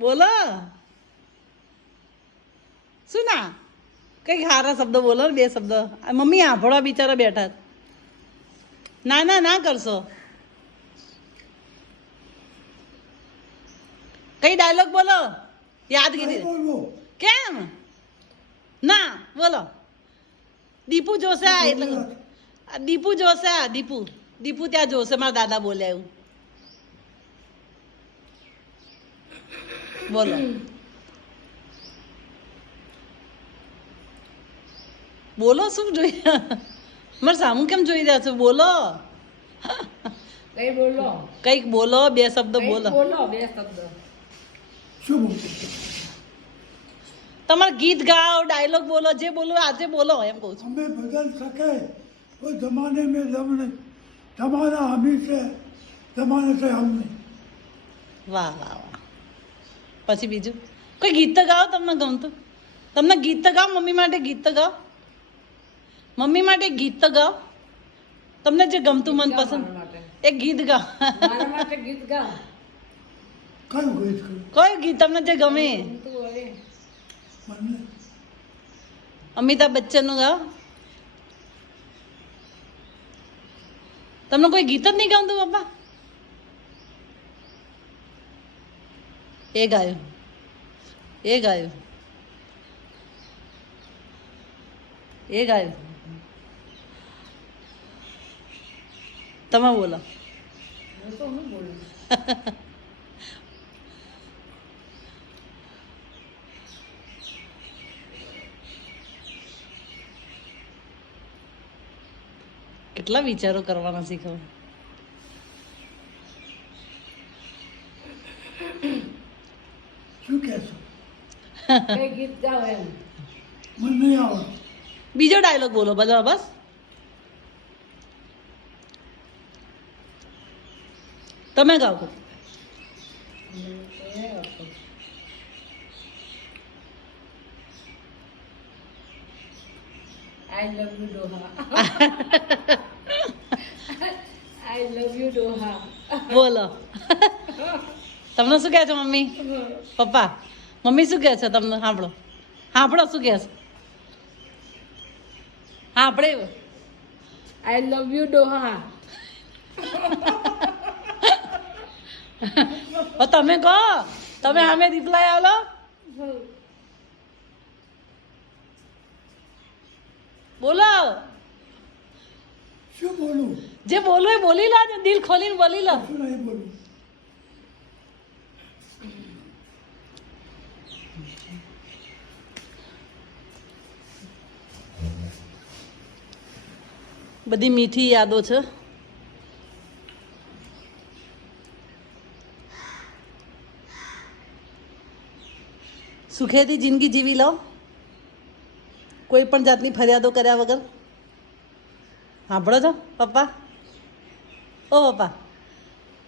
બોલો શું ના કઈ સારા શબ્દ બોલો ને, 2 શબ્દ. મમ્મી આંભળવા બિચારા બેઠા. ના ના ના કરશો. કઈ ડાયલોગ બોલો યાદગીરી. કેમ ના બોલો. દીપુ જોશે એટલે દીપુ જોશે. દીપુ ત્યાં જોશે મારા દાદા બોલ્યા એવું. બોલો બોલો શું જોઈએ મારે સામું કેમ જોઈ રહ્યા છો? બોલો કઈક બોલો. 2 શબ્દ બોલો. તમારે ગીત ગાઓ, ડાયલોગ બોલો, જે બોલો આજે બોલો એમ કહું છું. हमें बदल सके वो जमाने में दम नहीं, जमाना हम ही से, जमाने से हम नहीं. વાહ વાહ વાહ. પછી બીજું કોઈ ગીત તો ગાઓ તમને ગમતું. તમને ગીત તો ગાઓ. મમ્મી માટે ગીત તો ગાઓ. મમ્મી માટે ગીત તો ગાઓ. તમને જે ગમતું મનપસંદ એક ગીત ગાઓ. कल गीत करूं કોઈ ગીત તમને જે ગમે. मन में અમિતાભ બચ્ચનનું ગાઓ. તમને કોઈ ગીત જ નહીં ગમતું પપ્પા? એ ગાયું તમે બોલો. કેટલા વિચારો કરવાના શીખો. શું કહેશો? મને નહીં આવડે. બીજો ડાયલોગ બોલો બધા બસ. તમે ગાઓ. I love you, Doha. I love you, Doha. બોલો. તમને શું કહે છે મમ્મી પપ્પા? મમ્મી શું કહે છે તમને? સાંભળો શું કહે છે. આપણે I love you, Doha. તમે કહો. તમે સામે રિપ્લાય આવો. બોલો. શું બોલું? જે બોલવું એ બોલી લો. દિલ ખોલીને બોલી લો. શું નહીં બોલું? બધી મીઠી યાદો છે. સુખેથી જિંદગી જીવી લો. કોઈ પણ જાતની ફરિયાદો કર્યા વગર. સાંભળો છો પપ્પા? ઓ પપ્પા,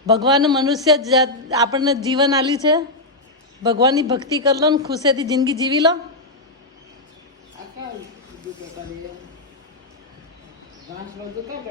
ભગવાન મનુષ્ય જાત આપણને જીવન આલ્યું છે. ભગવાનની ભક્તિ કરી લો ને ખુશીથી જિંદગી જીવી લો. ઘાસ બધું કાઢ